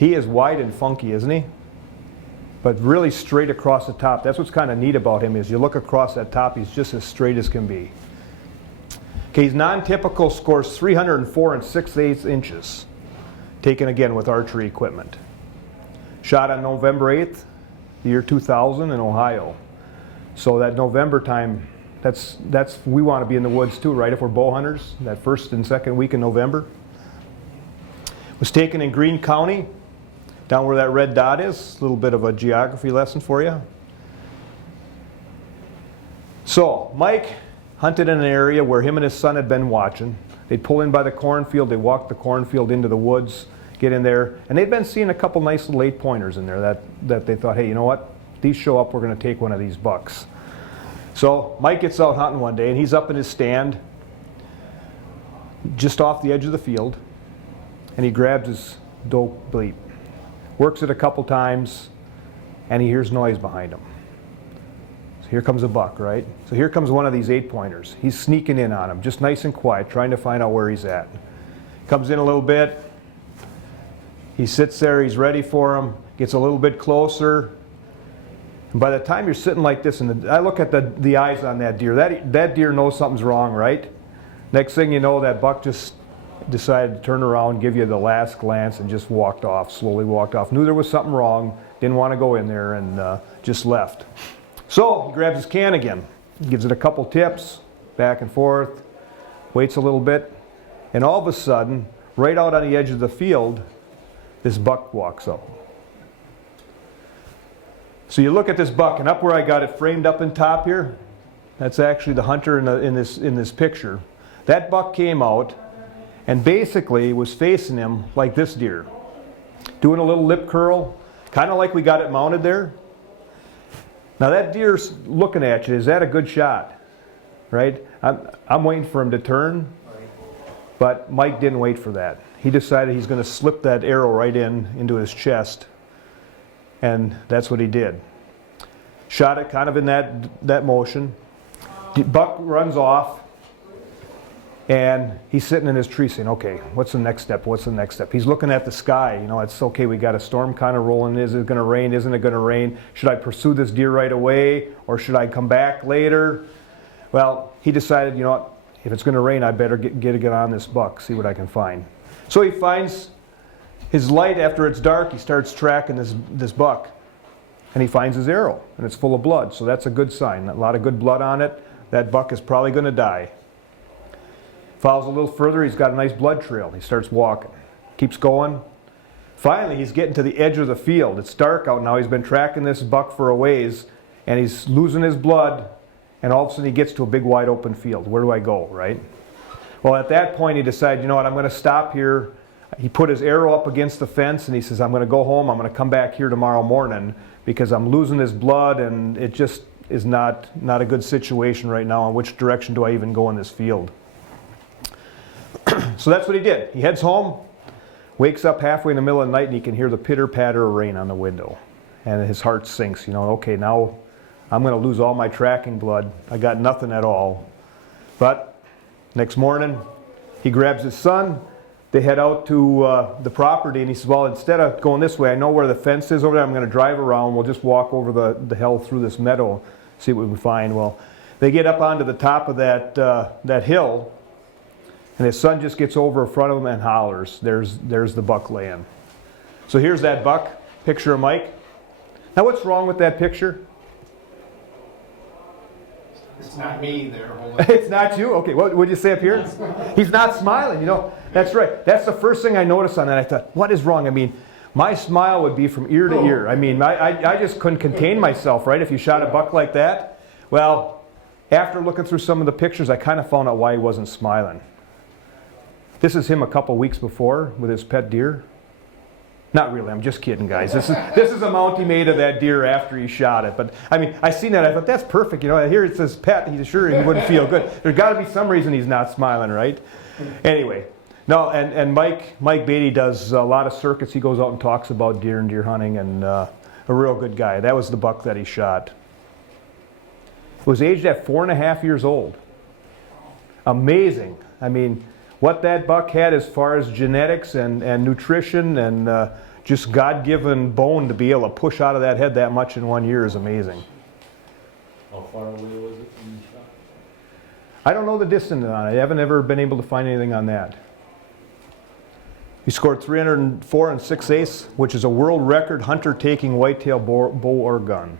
He is wide and funky, isn't he? But really straight across the top. That's what's kind of neat about him, is you look across that top, he's just as straight as can be. Okay, he's non-typical, scores 304 6/8 inches. Taken again with archery equipment. Shot on November 8th, the year 2000 in Ohio. So that November time, that's we want to be in the woods too, right? If we're bow hunters, that first and second week in November. Was taken in Greene County, down where that red dot is. A little bit of a geography lesson for you. So Mike hunted in an area where him and his son had been watching. They'd pull in by the cornfield, they'd walk the cornfield into the woods, get in there, and they'd been seeing a couple nice little 8-pointers in there that they thought, hey, you know what? If these show up, we're going to take one of these bucks. So Mike gets out hunting one day, and he's up in his stand just off the edge of the field, and he grabs his doe bleep, works it a couple times, and he hears noise behind him. So here comes a buck, right? So here comes one of these 8-pointers. He's sneaking in on him, just nice and quiet, trying to find out where he's at. Comes in a little bit. He sits there, he's ready for him, gets a little bit closer. And by the time you're sitting like this, and I look at the eyes on that deer, that deer knows something's wrong, right? Next thing you know, that buck just decided to turn around, give you the last glance, and just walked off, slowly walked off. Knew there was something wrong, didn't want to go in there, and just left. So he grabs his can again, gives it a couple tips, back and forth, waits a little bit, and all of a sudden, right out on the edge of the field, this buck walks up. So you look at this buck, and up where I got it framed up in top here, that's actually the hunter in this picture. That buck came out and basically was facing him like this deer, doing a little lip curl, kind of like we got it mounted there. Now that deer's looking at you. Is that a good shot? Right? I'm waiting for him to turn, but Mike didn't wait for that. He decided he's going to slip that arrow right into his chest, and that's what he did. Shot it kind of in that motion. The buck runs off, and he's sitting in his tree saying, okay, what's the next step? What's the next step? He's looking at the sky. You know, it's okay, we got a storm kind of rolling. Is it going to rain? Isn't it going to rain? Should I pursue this deer right away, or should I come back later? Well, he decided, you know what, if it's going to rain, I better get on this buck, see what I can find. So he finds his light after it's dark. He starts tracking this buck, and he finds his arrow, and it's full of blood. So that's a good sign. A lot of good blood on it. That buck is probably going to die. Follows a little further. He's got a nice blood trail. He starts walking. Keeps going. Finally, he's getting to the edge of the field. It's dark out now. He's been tracking this buck for a ways, and he's losing his blood, and all of a sudden he gets to a big wide open field. Where do I go, right? Well, at that point he decided, you know what, I'm going to stop here. He put his arrow up against the fence, and he says, I'm going to go home. I'm going to come back here tomorrow morning because I'm losing this blood, and it just is not a good situation right now. In which direction do I even go in this field? So that's what he did. He heads home, wakes up halfway in the middle of the night, and he can hear the pitter-patter of rain on the window. And his heart sinks. You know, okay, now I'm going to lose all my tracking blood. I got nothing at all. But next morning, he grabs his son. They head out to the property, and he says, well, instead of going this way, I know where the fence is over there. I'm going to drive around. We'll just walk over the hill through this meadow, see what we can find. Well, they get up onto the top of that hill, and his son just gets over in front of him and hollers. There's the buck laying. So here's that buck, picture of Mike. Now what's wrong with that picture? It's not me there. It's not you? Okay, what would you say up here? He's not smiling, you know. That's right. That's the first thing I noticed on that. I thought, what is wrong? I mean, my smile would be from ear to ear. I mean, I just couldn't contain myself, right, if you shot a buck like that. Well, after looking through some of the pictures, I kind of found out why he wasn't smiling. This is him a couple weeks before with his pet deer. Not really, I'm just kidding, guys. This is a mount he made of that deer after he shot it. But I mean, I seen that, I thought, that's perfect. You know, here it says pet, he's sure he wouldn't feel good. There's got to be some reason he's not smiling, right? Anyway, no, and Mike Beatty does a lot of circuits. He goes out and talks about deer and deer hunting, and a real good guy. That was the buck that he shot. It was aged at 4.5 years old. Amazing. I mean, what that buck had as far as genetics and nutrition and just God-given bone to be able to push out of that head that much in 1 year is amazing. How far away was it from the shot? I don't know the distance on it. I haven't ever been able to find anything on that. He scored 304 and 6/8, which is a world record hunter taking whitetail bow or gun.